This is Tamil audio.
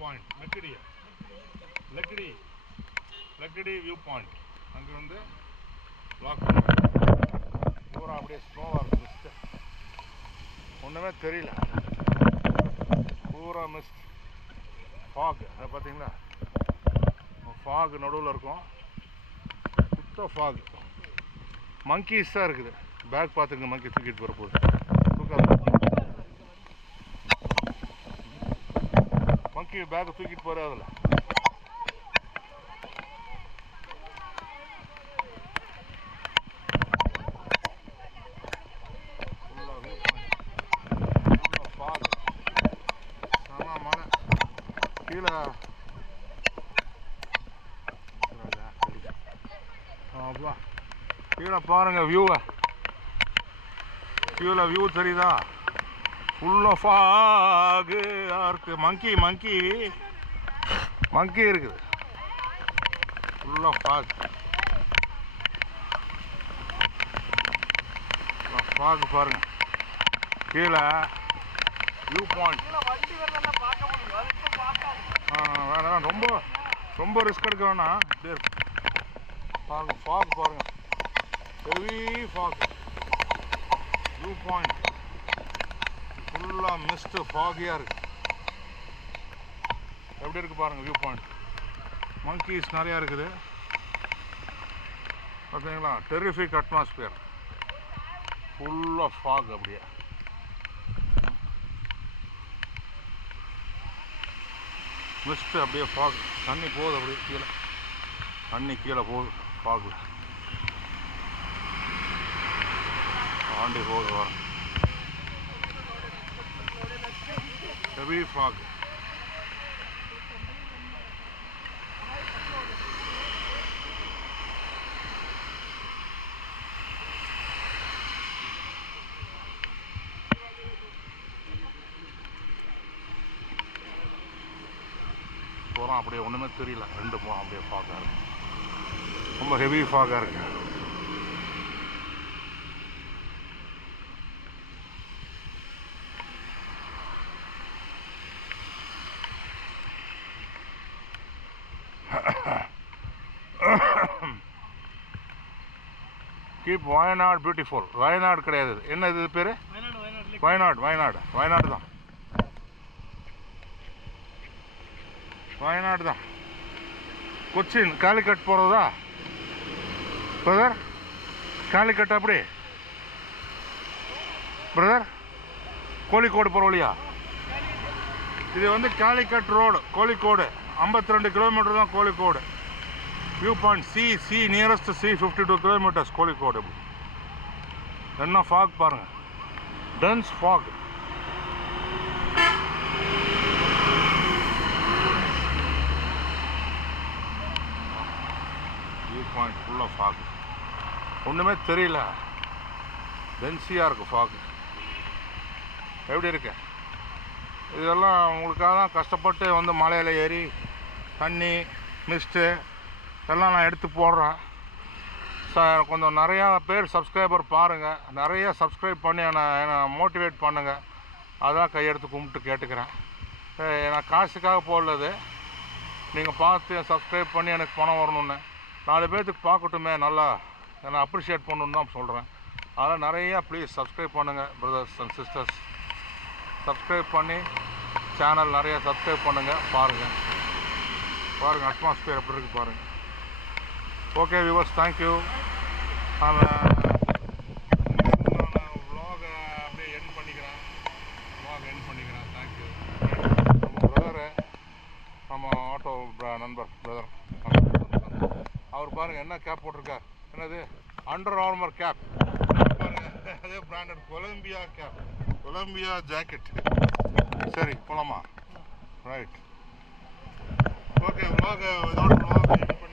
Point லக்கிடி view point. அங்கே வந்து லாக் பூரா அப்படியே ஸ்னோவாக இருக்குது. மிஸ்ட்டு ஒன்றுமே தெரியல, பூரா மிஸ்ட் ஃபாக். அதை பார்த்தீங்களா, ஃபாக் நடுவில் இருக்கும், சுத்த ஃபாக். மங்கீஸ் தான் இருக்குது. பேக் பார்த்துங்க, மங்கி தூக்கிட்டு போகிற போது தூக்காது. மங்கி பேக்கை தூக்கிட்டு போகிற அதில் கீழே கீழே பாருங்க வியூவை. கீழே வியூ தெரியுதா? ஃபுல்லாக ஃபாகு இருக்குது. மங்கி இருக்குது. ஃபுல்லாக ஃபாகு பாருங்க. கீழே வியூ பாயிண்ட். வேணாம், ரொம்ப ரிஸ்க் எடுக்க வேணாம். பாருங்க ஃபாக், பாருங்க ஹெவி ஃபாக். வியூ பாயிண்ட் ஃபுல்லாக மிஸ்ட்டு ஃபாகியாக இருக்கு. எப்படி இருக்கு பாருங்க வியூ பாயிண்ட். மங்கீஸ் நிறையா இருக்குது பார்த்தீங்களா. டெரிஃபிக் அட்மாஸ்பியர், ஃபுல்லாக ஃபாக். அப்படியே மிஸ்ட்டு, அப்படியே ஃபாக். தண்ணி போகுது அப்படியே கீழே, தண்ணி கீழே போகுது ஃபாகில். தாண்டி போகுது வரும் ஹெவி ஃபாக். போகிறோம் அப்படியே, ஒன்றுமே தெரியல. ரெண்டு போகிறோம் அப்படியே ஃபாகாக இருக்கு. ரொம்ப ஹெவி ஃபாகாக இருக்கு. Keep Wayanad beautiful. வயநாடு கிடையாது, என்ன இது பேர்? வயநாடு தான். வயநாடு தான். கொச்சின் காலிக்கட் போகிறதா பிரதர்? காலிக்கட் அப்படி பிரதர்? கோழிக்கோடு போகிற வழியா? இது வந்து காலிக்கட் ரோடு, கோழிக்கோடு. 52 கிலோமீட்டர் தான் Kozhikode. View point C nearest C 52 kilometres Kozhikode. என்ன ஃபாக் பாருங்க, டென்ஸ் ஃபாக். வியூ பாயிண்ட் ஃபுல்லாக ஃபாக், ஒன்றுமே தெரியல. டென்சியாக இருக்குது ஃபாக். எப்படி இருக்கு? இதெல்லாம் உங்களுக்காக தான் கஷ்டப்பட்டு வந்து மலையில் ஏறி தண்ணி மிஸ்ட்டு எல்லாம் நான் எடுத்து போடுறேன். கொஞ்சம் நிறையா பேர் சப்ஸ்கிரைபர் பாருங்கள், நிறைய சப்ஸ்கிரைப் பண்ணி என்னை மோட்டிவேட் பண்ணுங்கள். அதான் கையெடுத்து கும்பிட்டு கேட்டுக்கிறேன். நான் காசுக்காக போடலது, நீங்கள் பார்த்து சப்ஸ்கிரைப் பண்ணி எனக்கு பணம் வரணுன்னு 4 பேர்த்துக்கு பார்க்கட்டுமே, நல்லா என்னை அப்ரிஷியேட் பண்ணணுன்னு தான் சொல்கிறேன். அதனால் நிறையா ப்ளீஸ் சப்ஸ்கிரைப் பண்ணுங்கள் பிரதர்ஸ் அண்ட் சிஸ்டர்ஸ். சப்ஸ்கிரைப் பண்ணி சேனல் நிறையா சப்ஸ்கிரைப் பண்ணுங்கள். பாருங்கள் அட்மாஸ்பியர் எப்படி இருக்குது பாருங்கள். Okay viewers, thank you. நான் vlog அப்படியே எண்ட் பண்ணிக்கிறேன். தேங்க்யூ. நம்ம பிரதரு, நம்ம ஆட்டோ நண்பர் பிரதர், அவர் பாருங்கள் என்ன கேப் போட்டிருக்கார். என்னது? அண்டர் ஆர்மர் கேப் பாருங்கள். அதே branded Columbia cap, Columbia jacket. சரி போகலாமா? ரைட். ஓகே, vlog இதோட vlog எண்ட் பண்ணி